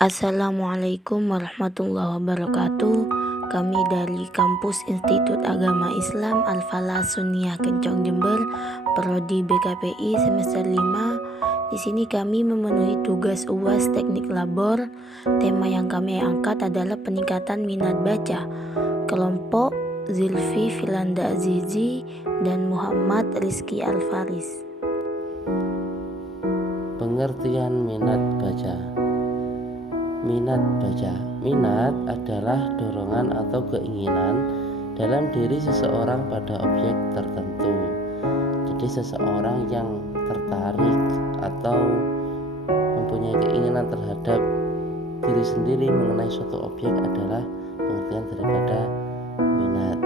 Assalamualaikum warahmatullahi wabarakatuh. Kami dari Kampus Institut Agama Islam Al-Falah Sunniyah Kencong Jember, Prodi BKPI semester 5. Di sini kami memenuhi tugas UAS Teknik Labor. Tema yang kami angkat adalah peningkatan minat baca. Kelompok Zilfi Filanda Azizi dan Muhammad Rizky Al-Faris. Pengertian minat baca. Minat baca. Minat adalah dorongan atau keinginan dalam diri seseorang pada objek tertentu. Jadi seseorang yang tertarik atau mempunyai keinginan terhadap diri sendiri mengenai suatu objek adalah pengertian daripada minat.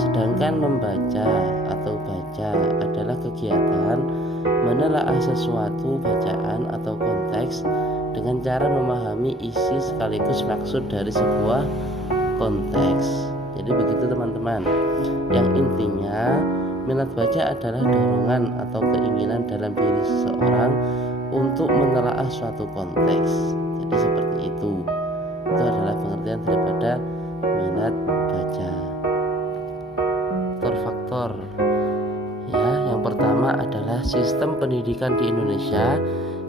Sedangkan membaca atau baca adalah kegiatan menelaah sesuatu bacaan atau konteks dengan cara memahami isi sekaligus maksud dari sebuah konteks. Jadi begitu teman-teman. Yang intinya minat baca adalah dorongan atau keinginan dalam diri seseorang untuk menelaah suatu konteks. Jadi seperti itu. Itu adalah pengertian daripada minat baca. Faktor ya, yang pertama adalah sistem pendidikan di Indonesia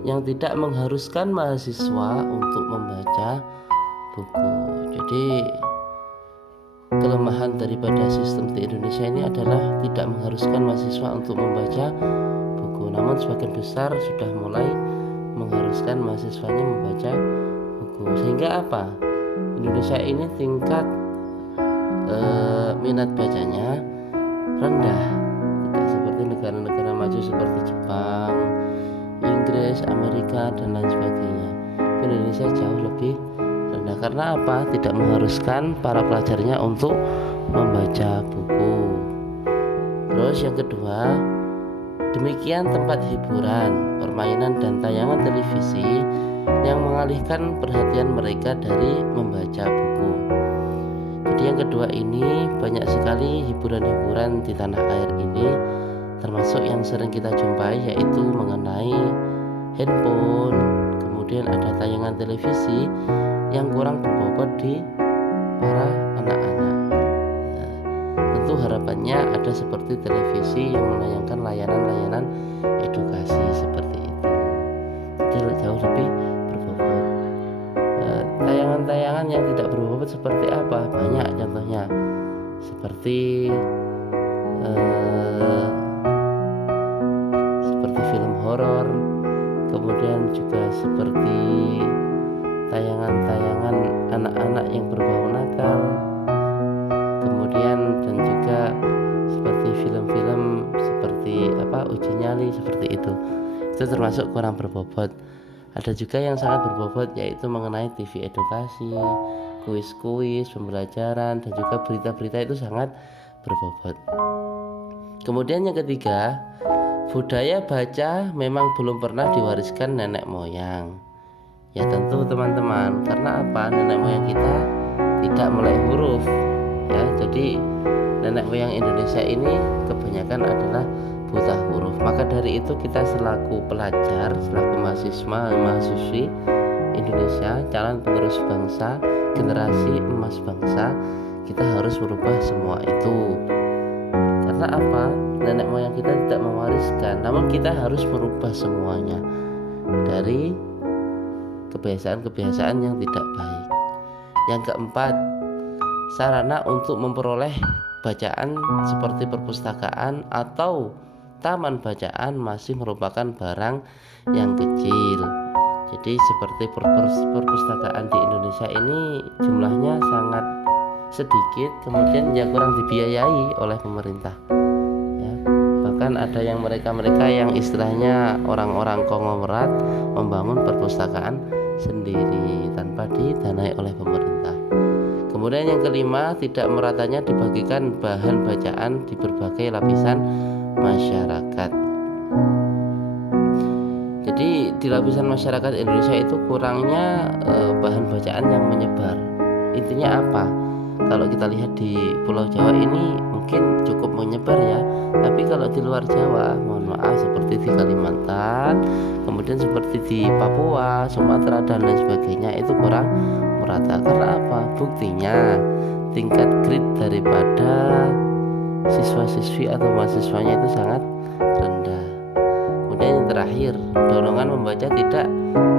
yang tidak mengharuskan mahasiswa untuk membaca buku. Jadi kelemahan daripada sistem di Indonesia ini adalah tidak mengharuskan mahasiswa untuk membaca buku. Namun sebagian besar sudah mulai mengharuskan mahasiswanya membaca buku. Sehingga apa? Indonesia ini tingkat minat bacanya rendah, tidak seperti negara-negara maju seperti Jepang, Inggris, Amerika, dan lain sebagainya. Indonesia jauh lebih rendah. Karena apa? Tidak mengharuskan para pelajarnya untuk membaca buku. Terus yang kedua, demikian tempat hiburan, permainan, dan tayangan televisi yang mengalihkan perhatian mereka dari membaca buku. Jadi yang kedua ini banyak sekali hiburan-hiburan di tanah air ini, termasuk yang sering kita jumpai yaitu mengenai handphone, kemudian ada tayangan televisi yang kurang berbobot di para anak-anak. Nah, tentu harapannya ada seperti televisi yang menayangkan layanan-layanan edukasi seperti itu. Jadi jauh lebih berbobot. Tayangan-tayangan yang tidak berbobot seperti apa? Banyak contohnya. Seperti film horor, kemudian juga seperti tayangan-tayangan anak-anak yang berbau nakal, kemudian dan juga seperti film-film seperti uji nyali seperti itu termasuk kurang berbobot. Ada juga yang sangat berbobot yaitu mengenai TV edukasi, kuis-kuis, pembelajaran, dan juga berita-berita itu sangat berbobot. Kemudian yang ketiga, budaya baca memang belum pernah diwariskan nenek moyang. Ya tentu teman-teman, karena apa? Nenek moyang kita tidak melek huruf. Ya, jadi nenek moyang Indonesia ini kebanyakan adalah buta huruf. Maka dari itu kita selaku pelajar, selaku mahasiswi Indonesia, calon penerus bangsa, generasi emas bangsa, kita harus merubah semua itu. Karena apa? Nenek moyang kita tidak mewariskan, namun kita harus merubah semuanya dari kebiasaan-kebiasaan yang tidak baik. Yang keempat, sarana untuk memperoleh bacaan seperti perpustakaan atau taman bacaan masih merupakan barang yang kecil. Jadi seperti perpustakaan di Indonesia ini jumlahnya sangat sedikit, kemudian yang kurang dibiayai oleh pemerintah. Ya, bahkan ada yang mereka yang istilahnya orang-orang konglomerat membangun perpustakaan sendiri tanpa didanai oleh pemerintah. Kemudian yang kelima, tidak meratanya dibagikan bahan bacaan di berbagai lapisan masyarakat. Jadi di lapisan masyarakat Indonesia itu kurangnya bahan bacaan yang menyebar. Intinya apa? kalau kita lihat di Pulau Jawa ini mungkin cukup menyebar ya, tapi kalau di luar Jawa, mohon maaf, seperti di Kalimantan, kemudian seperti di Papua, Sumatera dan lain sebagainya, itu kurang merata. Karena apa? Buktinya tingkat grade daripada siswa-siswi atau mahasiswanya itu sangat rendah. Kemudian yang terakhir, dorongan membaca tidak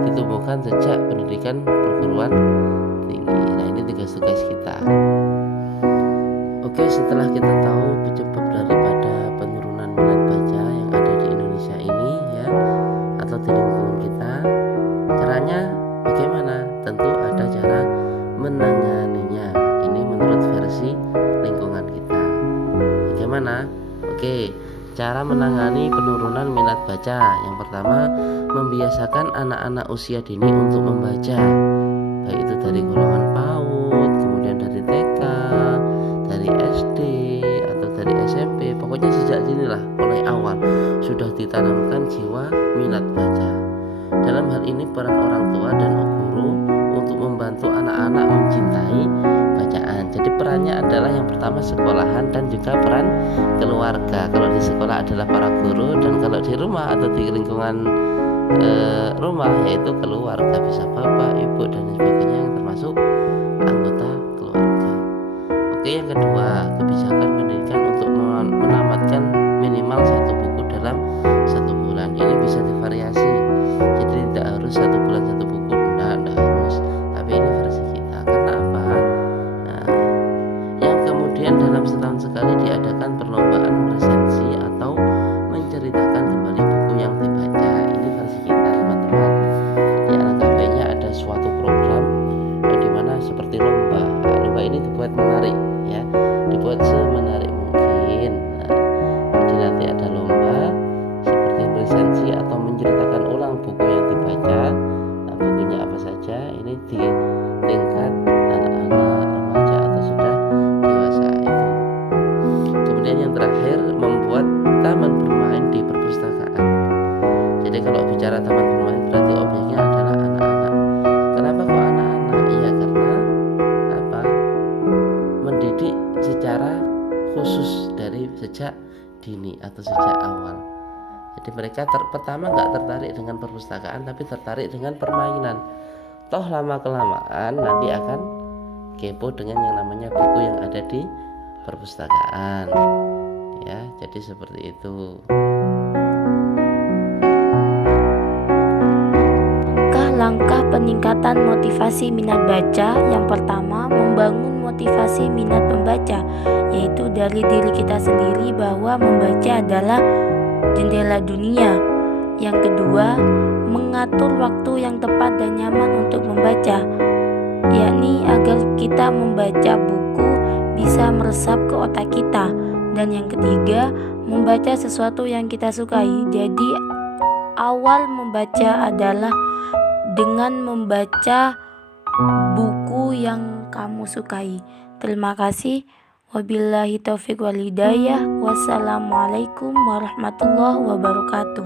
ditumbuhkan sejak pendidikan perguruan tinggi. Nah, ini tugas-tugas kita. Oke, setelah kita tahu penyebab daripada penurunan minat baca yang ada di Indonesia ini ya, atau di lingkungan kita, caranya bagaimana? Tentu ada cara menanganinya. Ini menurut versi lingkungan kita. Bagaimana? Oke, cara menangani penurunan minat baca. Yang pertama, membiasakan anak-anak usia dini untuk membaca, baik itu dari golongan PAUD, kemudian dari TK, dari SD atau dari SMP. Pokoknya sejak dinilah, mulai awal sudah ditanamkan jiwa minat baca. Dalam hal ini peran orang tua dan guru untuk membantu anak-anak mencintai bacaan. Jadi perannya adalah yang pertama sekolahan dan juga peran keluarga. Kalau di sekolah adalah para guru, dan kalau di rumah atau di lingkungan rumah yaitu keluarga, bisa bapak, ibu dan sebagainya yang termasuk anggota keluarga. Oke, yang kedua, kebijakan pendidikan untuk menamatkan minimal 1 buku dalam 1 bulan. Ini bisa divariasi, jadi tidak harus 1 bulan 1 buku, tidak harus, tapi ini versi kita. Karena apa? Nah, yang kemudian dalam setahun sekali diadakan perlombaan resensi atau menceritakan kembali buku yang dibaca. Ini versi kita, teman-teman. Jadi alangkah baiknya ada suatu program yang dimana seperti lomba. Nah, lomba ini dibuat menarik ya, dibuat semenarik mungkin. Nah, jadi nanti ada lomba seperti resensi atau menceritakan ulang buku yang dibaca. Nah, bukunya apa saja? Ini di tingkat anak-anak, remaja atau sudah dewasa itu. Kemudian yang terakhir, membuat taman bermain di perpustakaan. Jadi kalau bicara taman bermain berarti objeknya adalah anak-anak. Kenapa kok anak-anak? Iya, karena apa? Mendidik secara khusus dari sejak dini atau sejak awal. Jadi mereka pertama nggak tertarik dengan perpustakaan, tapi tertarik dengan permainan. Toh lama kelamaan nanti akan kepo dengan yang namanya buku yang ada di perpustakaan. Ya, jadi seperti itu. Langkah peningkatan motivasi minat baca. Yang pertama, membangun motivasi minat membaca, yaitu dari diri kita sendiri bahwa membaca adalah jendela dunia. Yang kedua, mengatur waktu yang tepat dan nyaman untuk membaca, yakni agar kita membaca buku bisa meresap ke otak kita. Dan yang ketiga, membaca sesuatu yang kita sukai. Jadi awal membaca adalah dengan membaca buku yang kamu sukai. Terima kasih. Wabillahi taufiq wal hidayah. Wassalamualaikum warahmatullahi wabarakatuh.